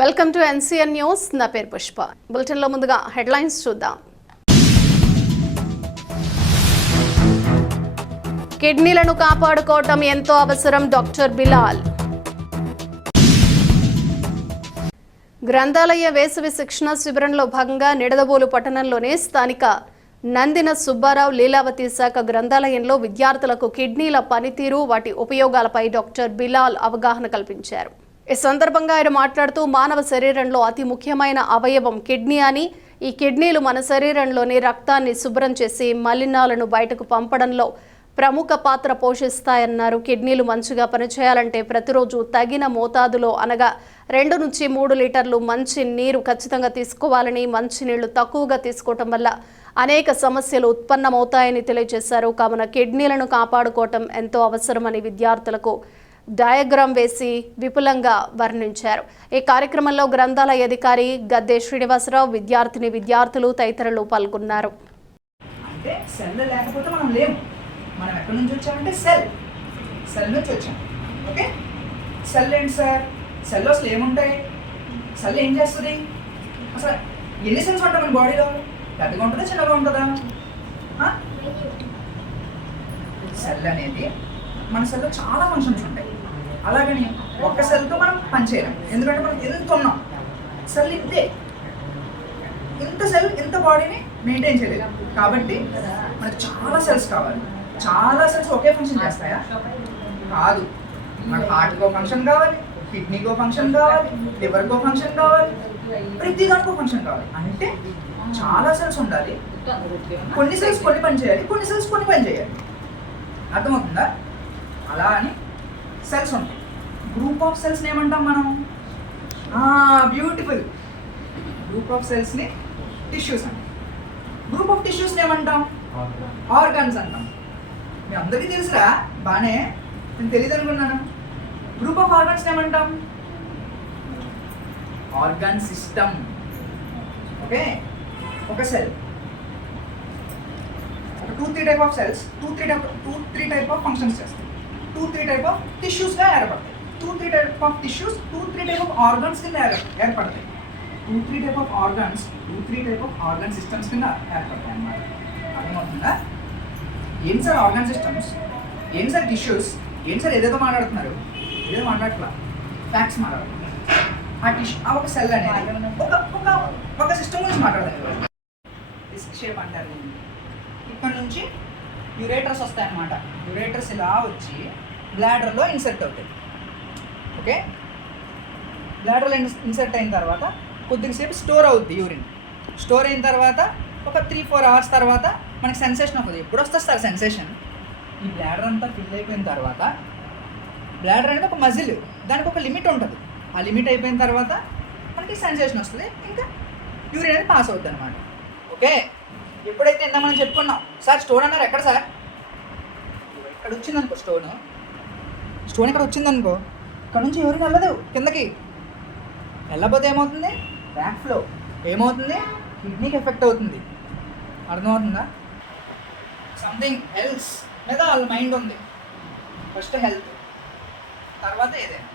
Welcome to NCN news. నా పేరు పుష్ప. బులెటిన్లో ముందుగా హెడ్లైన్స్ చూద్దాం. కిడ్నీలను కాపాడుకోవటం ఎంతో అవసరం. డాక్టర్ బిలాల్. గ్రంథాలయ వేసవి శిక్షణ శిబిరంలో భాగంగా నిడదవోలు పట్టణంలోని స్థానిక నందిన సుబ్బారావు లీలావతి శాఖ గ్రంథాలయంలో విద్యార్థులకు కిడ్నీల పనితీరు, వాటి ఉపయోగాలపై డాక్టర్ బిలాల్ అవగాహన కల్పించారు. ఈ సందర్భంగా ఆయన మాట్లాడుతూ మానవ శరీరంలో అతి ముఖ్యమైన అవయవం కిడ్నీ అని, ఈ కిడ్నీలు మన శరీరంలోని రక్తాన్ని శుభ్రం చేసి మలినాలను బయటకు పంపడంలో ప్రముఖ పాత్ర పోషిస్తాయన్నారు. కిడ్నీలు మంచిగా పనిచేయాలంటే ప్రతిరోజు తగిన మోతాదులో అనగా 2 నుంచి 3 లీటర్లు మంచి నీరు ఖచ్చితంగా తీసుకోవాలని, మంచినీళ్లు తక్కువగా తీసుకోవటం వల్ల అనేక సమస్యలు ఉత్పన్నమవుతాయని తెలియజేశారు. కావున కిడ్నీలను కాపాడుకోవటం ఎంతో అవసరమని విద్యార్థులకు డయాగ్రామ్ వేసి విపులంగా వర్ణించారు. ఈ కార్యక్రమంలో గ్రంథాలయ అధికారి గద్దె శ్రీనివాసరావు, విద్యార్థులు తదితరులు పాల్గొన్నారు. అంటే సెల్ లేకపోతే మనం లేము. మనం ఎక్కడి నుంచి వచ్చామంటే సెల్ నుంచి వచ్చాం. ఓకే, సెల్ ఏంటి సార్? సెల్ అసలు ఏముంటాయి? సెల్ ఏం చేస్తుంది? అసలు ఎన్ని సెల్స్ ఉంటాయి మన బాడీలో? పెద్దగా ఉంటుందా, చిన్నగా ఉంటుందా? సెల్ అనేది మన సెల్లో చాలా ఫంక్షన్స్ ఉంటాయి. అలాగని ఒక్క సెల్తో మనం పనిచేయలేం. ఎందుకంటే మనం ఎంత ఉన్నాం, సెల్ ఇంత సెల్ ఇంత బాడీని మెయింటైన్ చేయలేం. కాబట్టి మనకు చాలా సెల్స్ కావాలి. చాలా సెల్స్ ఒకే ఫంక్షన్ చేస్తాయా? కాదు. మనకు హార్ట్కో ఫంక్షన్ కావాలి, కిడ్నీకో ఫంక్షన్ కావాలి, లివర్కో ఫంక్షన్ కావాలి, ప్రతి దానికో ఫంక్షన్ కావాలి. అంటే చాలా సెల్స్ ఉండాలి. కొన్ని సెల్స్ కొన్ని పని చేయాలి, కొన్ని సెల్స్ కొన్ని పని చేయాలి. అర్థమవుతుందా? అలా అని సెల్స్ ఉంటాయి. గ్రూప్ ఆఫ్ సెల్స్ని ఏమంటాం మనం? బ్యూటిఫుల్. గ్రూప్ ఆఫ్ సెల్స్ని టిష్యూస్ అంటాం. గ్రూప్ ఆఫ్ టిష్యూస్ని ఏమంటాం? ఆర్గాన్స్ అంటాం. మీ అందరికీ తెలుసురా, బాగానే. నేను తెలియదు అనుకున్నాను. గ్రూప్ ఆఫ్ ఆర్గాన్స్ని ఏమంటాం? Organ system. ఓకే, ఒక సెల్, ఒక 2-3 type of cells 2-3 type of functions చేస్తాయి. 2-3 టైప్ ఆఫ్ టిష్యూస్గా ఏర్పడతాయి. 2-3 type of tissues 2-3 type of organs కింద ఏర్పడతాయి. 2-3 type of organs 2-3 type of organ systems కింద ఏర్పడతాయి అన్నమాట. అర్థమవుతుందా? ఏం సార్ ఆర్గాన్ సిస్టమ్స్, ఏం సార్ టిష్యూస్, ఏం సార్ ఏదేదో మాట్లాడుతున్నారు? ఏదో మాట్లాడట్లా, ఫ్యాక్ట్స్ మాట్లాడుతున్నారు. ఆ టిష్యూ, ఆ ఒక సెల్ అనేది ఒక సిస్టమ్ గురించి మాట్లాడదాం. డిస్క్ షేప్ అంటారు. ఇక్కడ నుంచి యురేటర్స్ వస్తాయన్నమాట. యురేటర్స్ ఇలా వచ్చి బ్లాడర్లో ఇన్సర్ట్ అవుతాయి. ఓకే, బ్లాడర్లో ఇన్సర్ట్ అయిన తర్వాత కొద్దిసేపు స్టోర్ అవుద్ది యూరిన్. స్టోర్ అయిన తర్వాత ఒక 3-4 అవర్స్ తర్వాత మనకి సెన్సేషన్ అవుతుంది. ఎప్పుడు వస్తుంది సార్ సెన్సేషన్? ఈ బ్లాడర్ అంతా ఫిల్ అయిపోయిన తర్వాత, బ్లాడర్ అనేది ఒక మజిల్, దానికి ఒక లిమిట్ ఉంటుంది. ఆ లిమిట్ అయిపోయిన తర్వాత మనకి సెన్సేషన్ వస్తుంది, ఇంకా యూరిన్ అనేది పాస్ అవుతుంది అనమాట. ఓకే, ఎప్పుడైతే ఇందా మనం చెప్పుకున్నాం, సార్ స్టోన్ అన్నారు ఎక్కడ సార్? ఇక్కడ వచ్చిందనుకో స్టోన్ ఇక్కడ వచ్చిందనుకో, ఇక్కడ నుంచి యూరిన్ వెళ్ళదు కిందకి. వెళ్ళకపోతే ఏమవుతుంది? బ్యాక్ ఫ్లో ఏమవుతుంది? కిడ్నీకి ఎఫెక్ట్ అవుతుంది. అర్థమవుతుందా? సంథింగ్ ఎల్స్ మీద వాళ్ళ మైండ్ ఉంది. ఫస్ట్ హెల్త్, తర్వాత ఏదైనా.